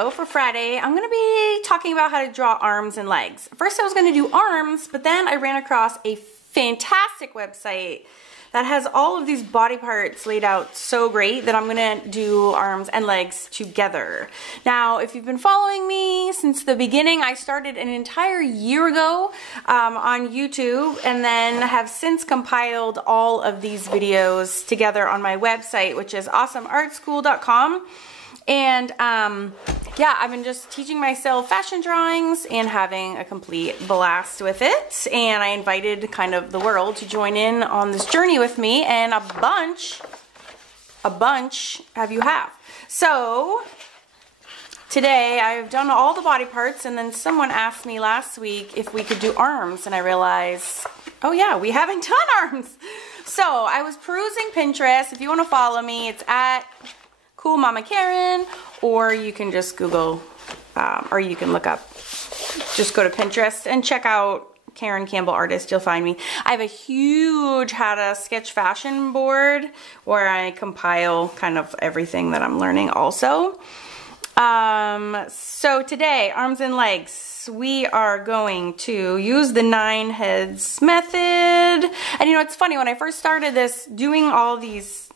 video for Friday, I'm going to be talking about how to draw arms and legs. First I was going to do arms, but then I ran across a fantastic website that has all of these body parts laid out so great that I'm gonna do arms and legs together. Now, if you've been following me since the beginning, I started an entire year ago on YouTube, and then have since compiled all of these videos together on my website, which is awesomeartschool.com. And yeah, I've been just teaching myself fashion drawings and having a complete blast with it. And I invited kind of the world to join in on this journey with me, and a bunch of you have. So today I've done all the body parts, and then someone asked me last week if we could do arms, and I realized, oh yeah, we haven't done arms. So I was perusing Pinterest. If you want to follow me, it's at Cool Mama Karen, or you can just Google, or you can look up, just go to Pinterest and check out Karen Campbell Artist, you'll find me. I have a huge how to sketch fashion board where I compile kind of everything that I'm learning also. So today, arms and legs, we are going to use the 9 heads method. And you know, it's funny, when I first started this, doing all these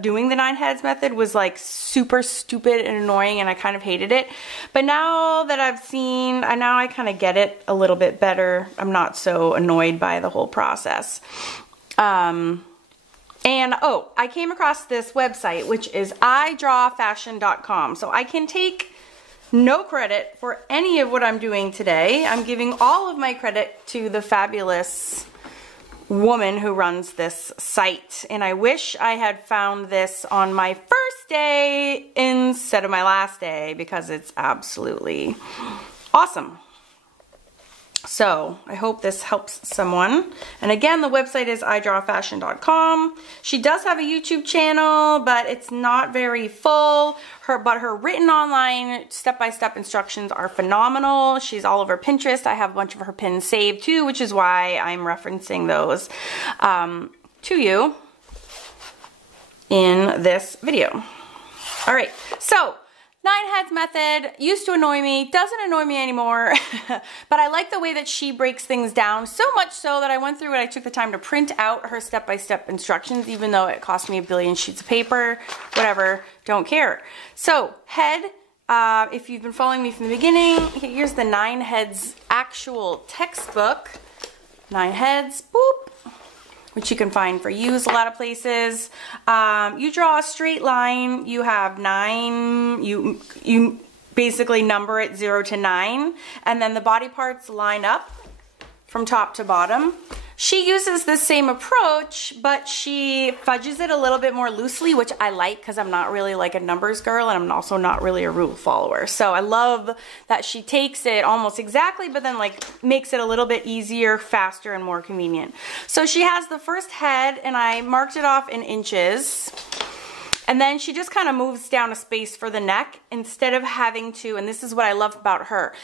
doing the 9 heads method was like super stupid and annoying, and I kind of hated it. But now that I've seen, now I kind of get it a little bit better. I'm not so annoyed by the whole process. And oh, I came across this website, which is idrawfashion.com. So I can take no credit for any of what I'm doing today. I'm giving all of my credit to the fabulous woman who runs this site, and I wish I had found this on my first day instead of my last day, because it's absolutely awesome. So I hope this helps someone. And again, the website is idrawfashion.com. She does have a YouTube channel, but it's not very full. But her written online step-by-step instructions are phenomenal. She's all over Pinterest. I have a bunch of her pins saved too, which is why I'm referencing those to you in this video. All right, so 9 heads method used to annoy me, doesn't annoy me anymore, but I like the way that she breaks things down, so much so that I went through and I took the time to print out her step-by-step instructions, even though it cost me a billion sheets of paper, whatever, don't care. So head, if you've been following me from the beginning, here's the 9 heads actual textbook. 9 heads, boop, which you can find for use a lot of places. You draw a straight line, you have 9, you basically number it 0 to 9, and then the body parts line up from top to bottom. She uses the same approach, but she fudges it a little bit more loosely, which I like because I'm not really like a numbers girl, and I'm also not really a rule follower. So I love that she takes it almost exactly, but then like makes it a little bit easier, faster, and more convenient. So she has the first head, and I marked it off in inches. And then she just kind of moves down a space for the neck instead of having to, and this is what I love about her.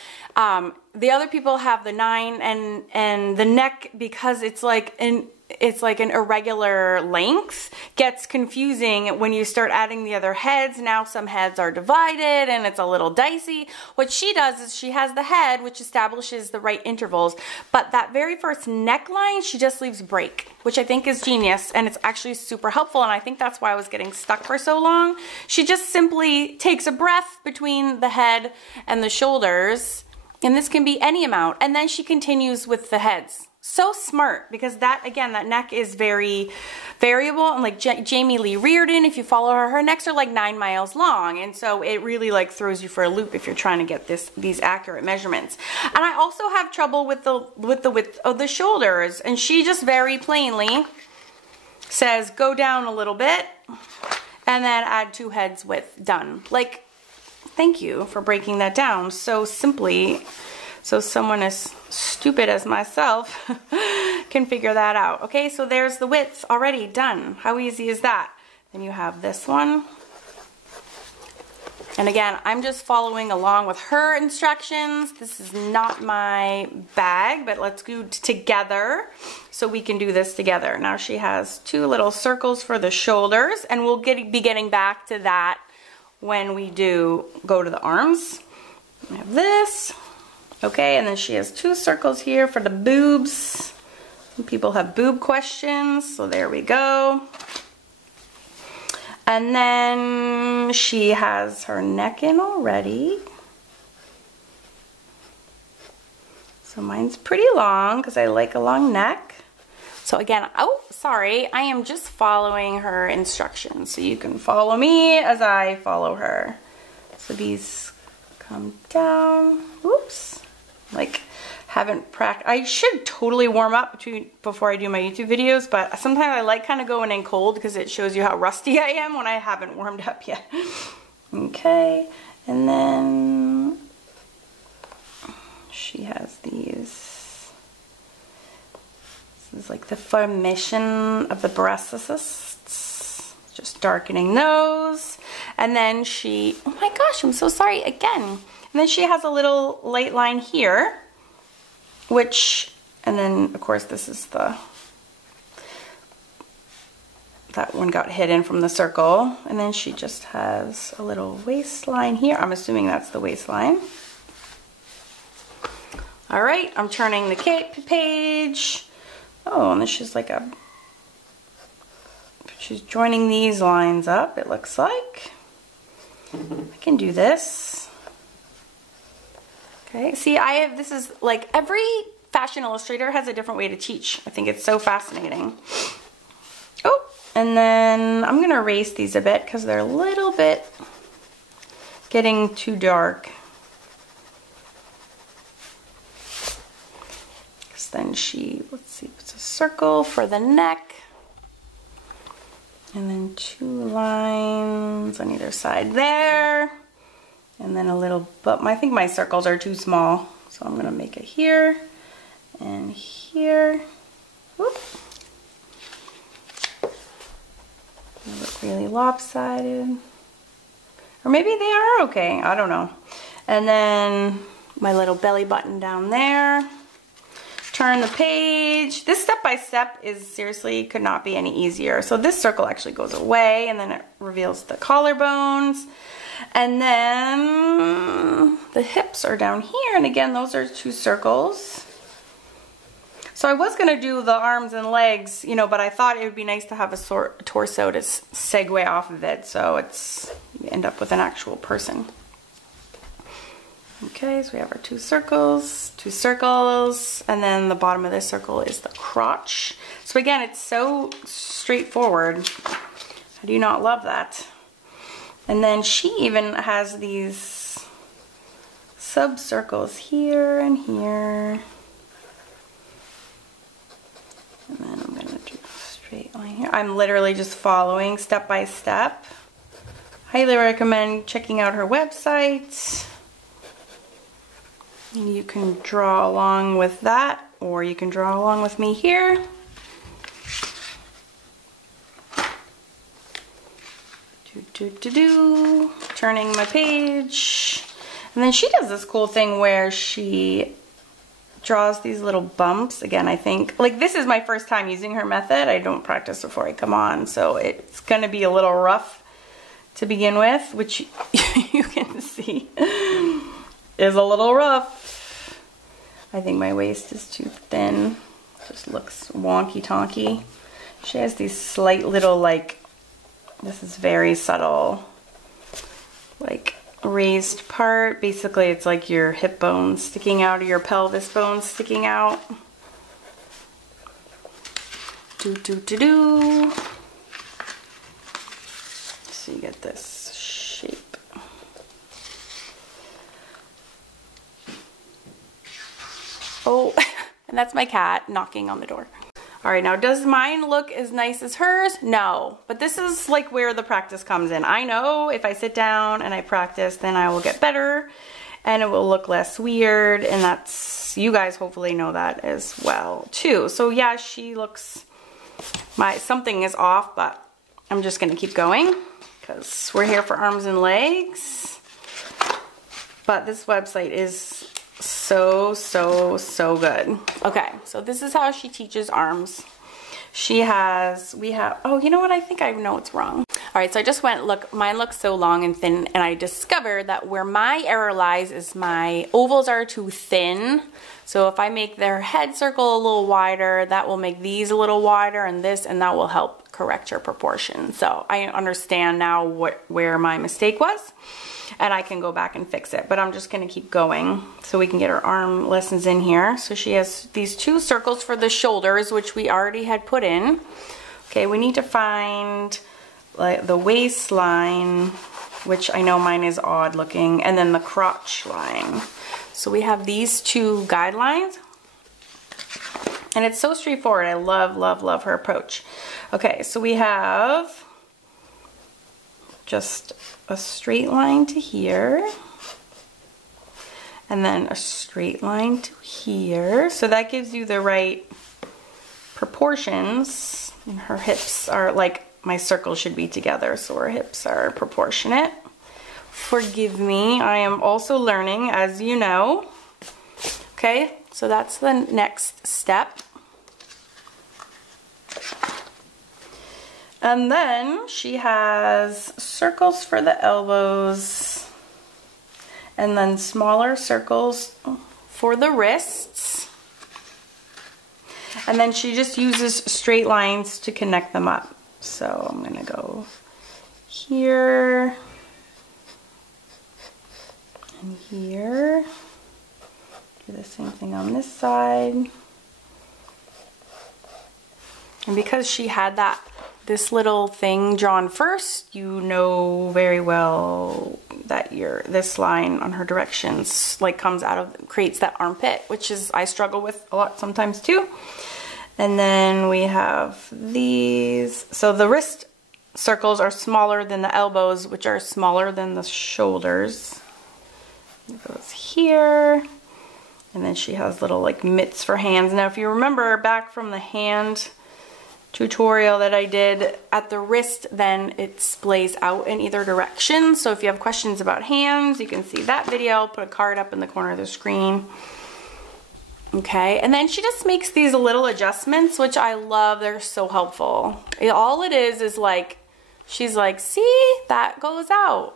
The other people have the 9 and the neck, because it's like an irregular length, gets confusing when you start adding the other heads. Now some heads are divided and it's a little dicey. What she does is she has the head, which establishes the right intervals, but that very first neckline she just leaves break, which I think is genius, and it's actually super helpful, and I think that's why I was getting stuck for so long. She just simply takes a breath between the head and the shoulders, and this can be any amount, and then she continues with the heads. So smart, because that, again, that neck is very variable, and like Jamie Lee Reardon, if you follow her, her necks are like 9 miles long, and so it really like throws you for a loop if you're trying to get these accurate measurements. And I also have trouble with the width of the shoulders, and she just very plainly says go down a little bit and then add 2 heads width, done. Like, thank you for breaking that down so simply, so someone as stupid as myself can figure that out. Okay, so there's the width already done. How easy is that? Then you have this one. And again, I'm just following along with her instructions. This is not my bag, but let's go together so we can do this together. Now she has 2 little circles for the shoulders, and we'll be getting back to that when we do go to the arms. We have this. Okay, and then she has 2 circles here for the boobs. Some people have boob questions, so there we go. And then she has her neck in already. So mine's pretty long because I like a long neck. So again, oh, sorry, I am just following her instructions. So you can follow me as I follow her. So these come down, whoops. Like, haven't practiced. I should totally warm up before I do my YouTube videos, but sometimes I like kind of going in cold because it shows you how rusty I am when I haven't warmed up yet. Okay, and then she has these. This is like the formation of the breasts. Just darkening those. And then she, oh my gosh, I'm so sorry again. And then she has a little light line here, which, and then of course this is the, that one got hidden from the circle. And then she just has a little waistline here. I'm assuming that's the waistline. All right, I'm turning the page. Oh, and this is like a, she's joining these lines up, it looks like. I can do this. Okay, see, this is like every fashion illustrator has a different way to teach. I think it's so fascinating. Oh, and then I'm gonna erase these a bit because they're a little bit getting too dark. Then she, let's see, it's a circle for the neck. And then 2 lines on either side there. And then a little, but I think my circles are too small. So I'm gonna make it here and here. Whoop. They look really lopsided. Or maybe they are okay, I don't know. And then my little belly button down there. Turn the page. This step-by-step is seriously could not be any easier. So this circle actually goes away and then it reveals the collarbones. And then the hips are down here. And again, those are 2 circles. So I was gonna do the arms and legs, you know, but I thought it would be nice to have a torso to segue off of it. So you end up with an actual person. Okay, so we have our 2 circles, and then the bottom of this circle is the crotch. So again, it's so straightforward. How do you not love that? And then she even has these sub-circles here and here. And then I'm gonna do a straight line here. I'm literally just following step by step. Highly recommend checking out her website. You can draw along with that, or you can draw along with me here. Turning my page. And then she does this cool thing where she draws these little bumps. Again, I think, like, this is my first time using her method. I don't practice before I come on, so it's gonna be a little rough to begin with, which you can see is a little rough. I think my waist is too thin. Just looks wonky-tonky. She has these slight little, like, this is very subtle, like, raised part. Basically, it's like your hip bone sticking out or your pelvis bone sticking out. So you get this shape. Oh, and that's my cat knocking on the door. All right, now does mine look as nice as hers? No, but this is like where the practice comes in. I know if I sit down and I practice, then I will get better and it will look less weird, and that's, you guys hopefully know that as well too. So yeah, she looks, something is off, but I'm just gonna keep going because we're here for arms and legs. But this website is so good. Okay, so this is how she teaches arms. Oh, you know what? I think I know what's wrong. right, so I just went, look, mine looks so long and thin, and I discovered that where my error lies is my ovals are too thin. So if I make their head circle a little wider, that will make these a little wider, and this, and that will help correct her proportion. So I understand now where my mistake was, and I can go back and fix it. But I'm just gonna keep going so we can get her arm lessons in here. So she has these 2 circles for the shoulders, which we already had put in. Okay, we need to find like the waistline, which I know mine is odd looking, and then the crotch line. So we have these 2 guidelines, and it's so straightforward. I love, love, love her approach. Okay, so we have just a straight line to here, and then a straight line to here. So that gives you the right proportions. And her hips are like, my circles should be together, so her hips are proportionate. Forgive me, I am also learning, as you know. Okay, so that's the next step. And then she has circles for the elbows, and then smaller circles for the wrists. And then she just uses straight lines to connect them up. So I'm gonna go here and here. Do the same thing on this side. And because she had this little thing drawn first, you know very well that this line on her directions like creates that armpit, which is, I struggle with a lot sometimes too. And then we have these. So the wrist circles are smaller than the elbows, which are smaller than the shoulders. It goes here. And then she has little like mitts for hands. Now if you remember back from the hand tutorial that I did, at the wrist then it splays out in either direction. So if you have questions about hands, you can see that video. I'll put a card up in the corner of the screen. Okay, and then she just makes these little adjustments, which I love. They're so helpful. All it is like, she's like, see, that goes out.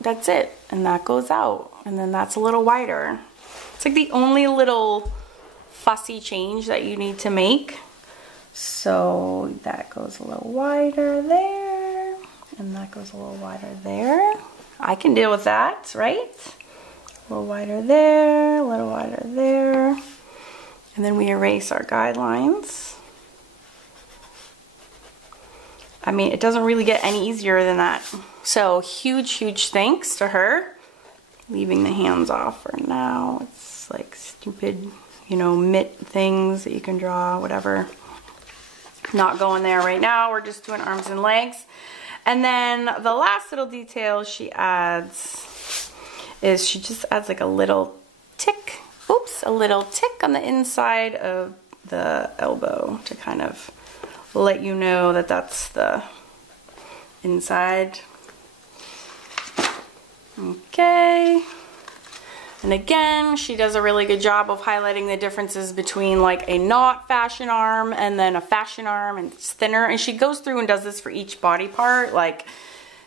That's it, and that goes out. And then that's a little wider. It's like the only little fussy change that you need to make. So that goes a little wider there, and that goes a little wider there. I can deal with that, right? A little wider there, a little wider there. And then we erase our guidelines. I mean, it doesn't really get any easier than that. So huge, huge thanks to her. Leaving the hands off for now. It's like stupid, you know, mitt things that you can draw, whatever. Not going there right now. We're just doing arms and legs. And then the last little detail she adds is she just adds like a little tick, a little tick on the inside of the elbow to kind of let you know that that's the inside. Okay. And again, she does a really good job of highlighting the differences between like a not fashion arm and then a fashion arm, and it's thinner. And she goes through and does this for each body part. Like,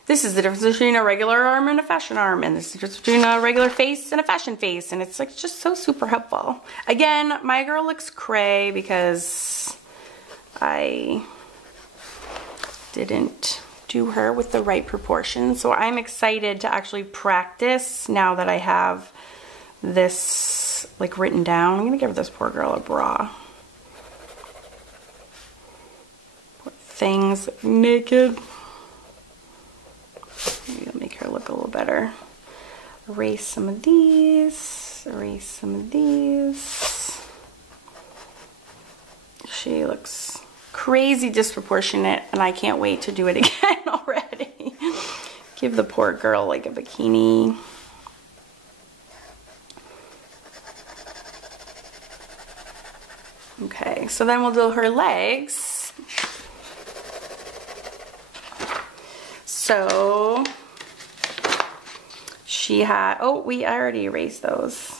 this is the difference between a regular arm and a fashion arm, and this is the difference between a regular face and a fashion face. And it's like just so super helpful. Again, my girl looks cray because I didn't do her with the right proportions. So I'm excited to actually practice now that I have this like written down. I'm gonna give this poor girl a bra. Poor thing's naked. Maybe I'll make her look a little better. Erase some of these. Erase some of these. She looks crazy disproportionate, and I can't wait to do it again already. Give the poor girl like a bikini. Okay, so then we'll do her legs. So she had, oh, we already erased those.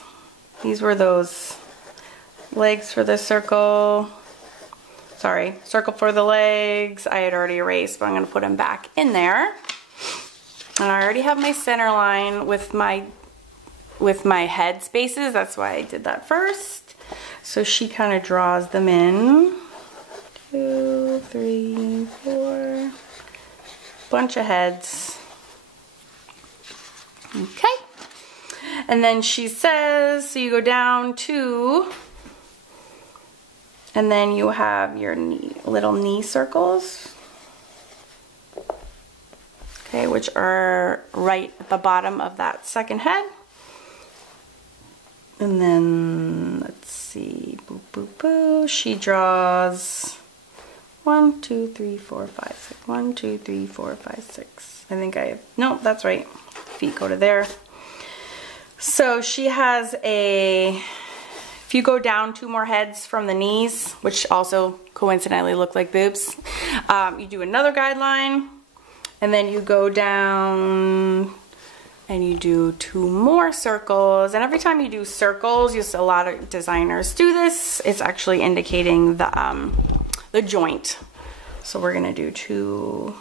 These were those legs for the circle. sorry, circle for the legs. I had already erased, but I'm gonna put them back in there. And I already have my center line with my head spaces. That's why I did that first. So she kind of draws them in. 2, 3, 4. Bunch of heads. Okay. And then she says, so you go down 2, and then you have your little knee circles. Okay, which are right at the bottom of that second head. And then, let's see, boo, boo, boo. She draws 1, 2, 3, 4, 5, 6. 1, 2, 3, 4, 5, 6. I think I have, no, that's right. Feet go to there. So she has if you go down 2 more heads from the knees, which also coincidentally look like boobs, you do another guideline, and then you go down and you do 2 more circles. And every time you do circles, a lot of designers do this, it's actually indicating the joint. So we're gonna do 2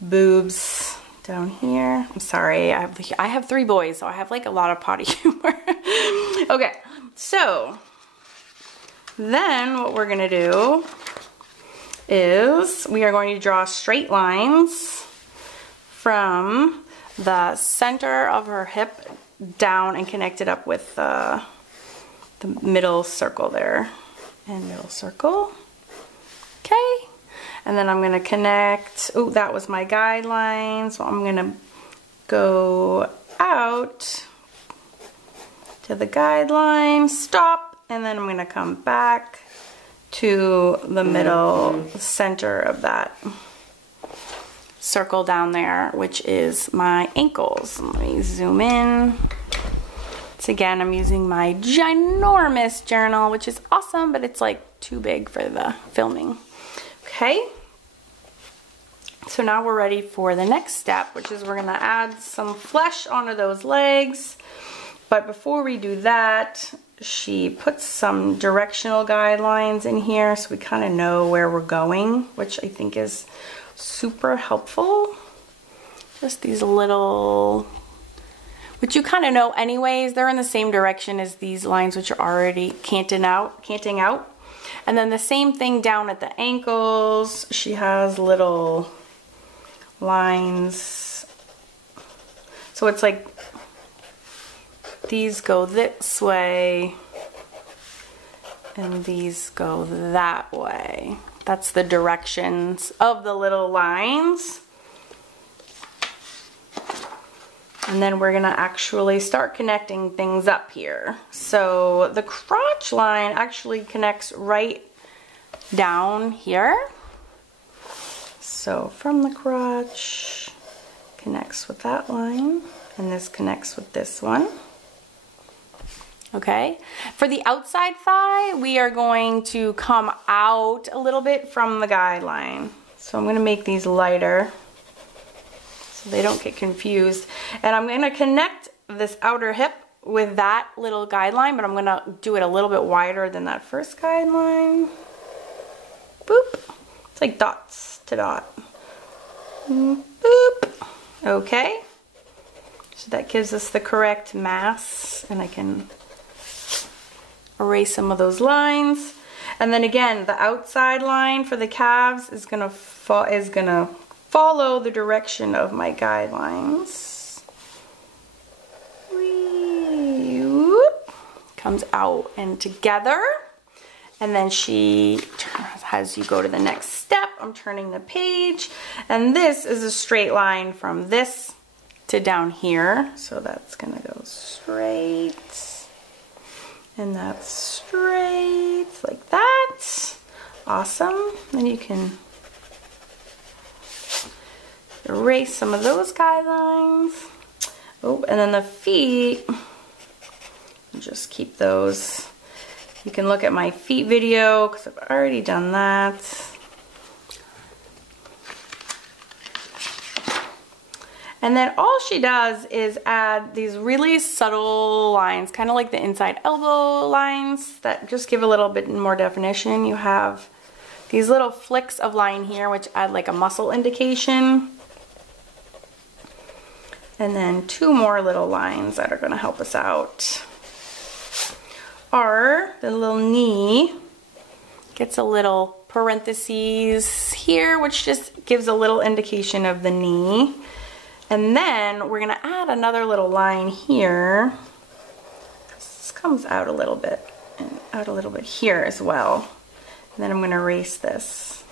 boobs down here. I'm sorry, I have 3 boys, so I have like a lot of potty humor. Okay, so then what we're gonna do is we are going to draw straight lines from the center of her hip down and connect it up with the middle circle there. And middle circle. Okay. And then I'm gonna connect, oh, that was my guideline. So I'm gonna go out to the guideline, stop, and then I'm gonna come back to the middle center of that circle down there, which is my ankles. Let me zoom in. So again, I'm using my ginormous journal, which is awesome, but it's like too big for the filming. Okay. So now we're ready for the next step, which is we're gonna add some flesh onto those legs. But before we do that, she puts some directional guidelines in here so we kind of know where we're going, which I think is super helpful. Just these little, which you kind of know anyways, they're in the same direction as these lines, which are already canting out. And then the same thing down at the ankles. She has little lines. So it's like these go this way and these go that way. That's the directions of the little lines. And then we're gonna actually start connecting things up here. So the crotch line actually connects right down here. So from the crotch, connects with that line, and this connects with this one. Okay, for the outside thigh, we are going to come out a little bit from the guideline. So I'm gonna make these lighter so they don't get confused. And I'm gonna connect this outer hip with that little guideline, but I'm gonna do it a little bit wider than that first guideline. Boop, it's like dots to dot. Boop, okay. So that gives us the correct mass, and I can erase some of those lines. And then again, the outside line for the calves is gonna follow the direction of my guidelines. Whoop, comes out and together. And then she has you go to the next step. I'm turning the page, and this is a straight line from this to down here. So that's gonna go straight. And that's straight, like that. Awesome. Then you can erase some of those guidelines. Oh, and then the feet, just keep those. You can look at my feet video because I've already done that. And then all she does is add these really subtle lines, kind of like the inside elbow lines that just give a little bit more definition. You have these little flicks of line here, which add like a muscle indication. And then 2 more little lines that are going to help us out are the little knee. Gets a little parentheses here, which just gives a little indication of the knee. And then we're going to add another little line here. This comes out a little bit and out a little bit here as well. And then I'm going to erase this.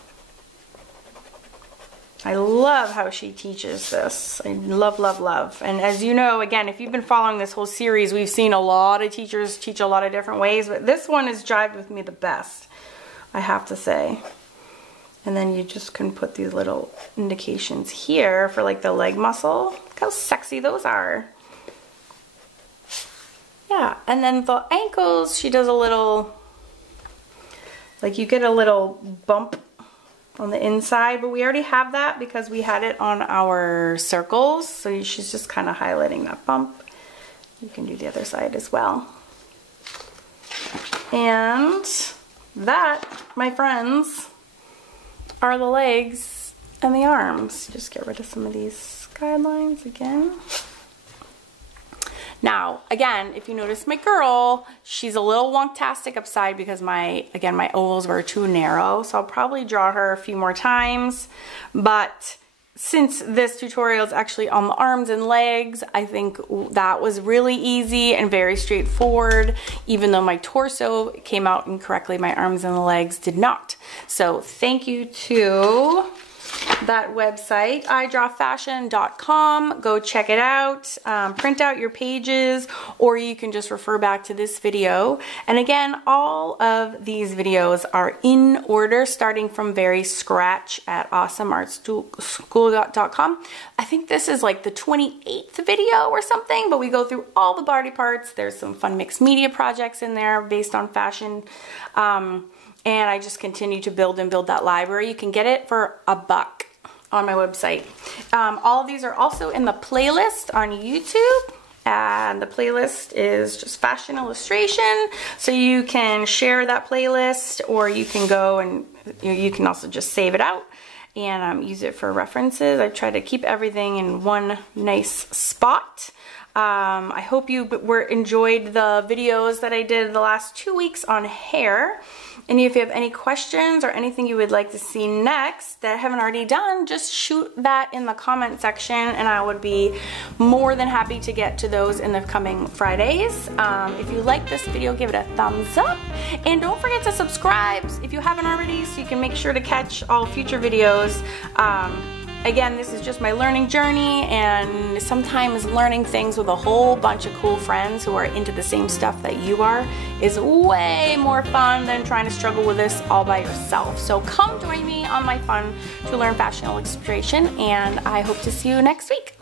I love how she teaches this. I love, love, love. And as you know, again, if you've been following this whole series, we've seen a lot of teachers teach a lot of different ways, but this one has jived with me the best, I have to say. And then you just can put these little indications here for like the leg muscle. Look how sexy those are. Yeah, and then the ankles, she does a little, like you get a little bump on the inside, but we already have that because we had it on our circles. So she's just kind of highlighting that bump. You can do the other side as well. And that, my friends, are the legs and the arms. Just get rid of some of these guidelines again. Now, again, if you notice my girl, she's a little wonk-tastic upside because my ovals were too narrow. So I'll probably draw her a few more times. But since this tutorial is actually on the arms and legs, I think that was really easy and very straightforward. Even though my torso came out incorrectly, my arms and the legs did not. So thank you to that website, idrawfashion.com. Go check it out. Print out your pages, or you can just refer back to this video. And again, all of these videos are in order, starting from very scratch at awesomeartschool.com. I think this is like the 28th video or something, but we go through all the body parts. There's some fun mixed media projects in there based on fashion. And I just continue to build and build that library. You can get it for $1 on my website. All of these are also in the playlist on YouTube. And the playlist is just fashion illustration. So you can share that playlist, or you can go and you can also just save it out and use it for references. I try to keep everything in one nice spot. I hope you enjoyed the videos that I did the last 2 weeks on hair. And if you have any questions or anything you would like to see next that I haven't already done, just shoot that in the comment section and I would be more than happy to get to those in the coming Fridays. If you like this video, give it a thumbs up. And don't forget to subscribe if you haven't already, so you can make sure to catch all future videos. Again, this is just my learning journey, and sometimes learning things with a whole bunch of cool friends who are into the same stuff that you are is way more fun than trying to struggle with this all by yourself. So come join me on my fun to learn fashion illustration, and I hope to see you next week.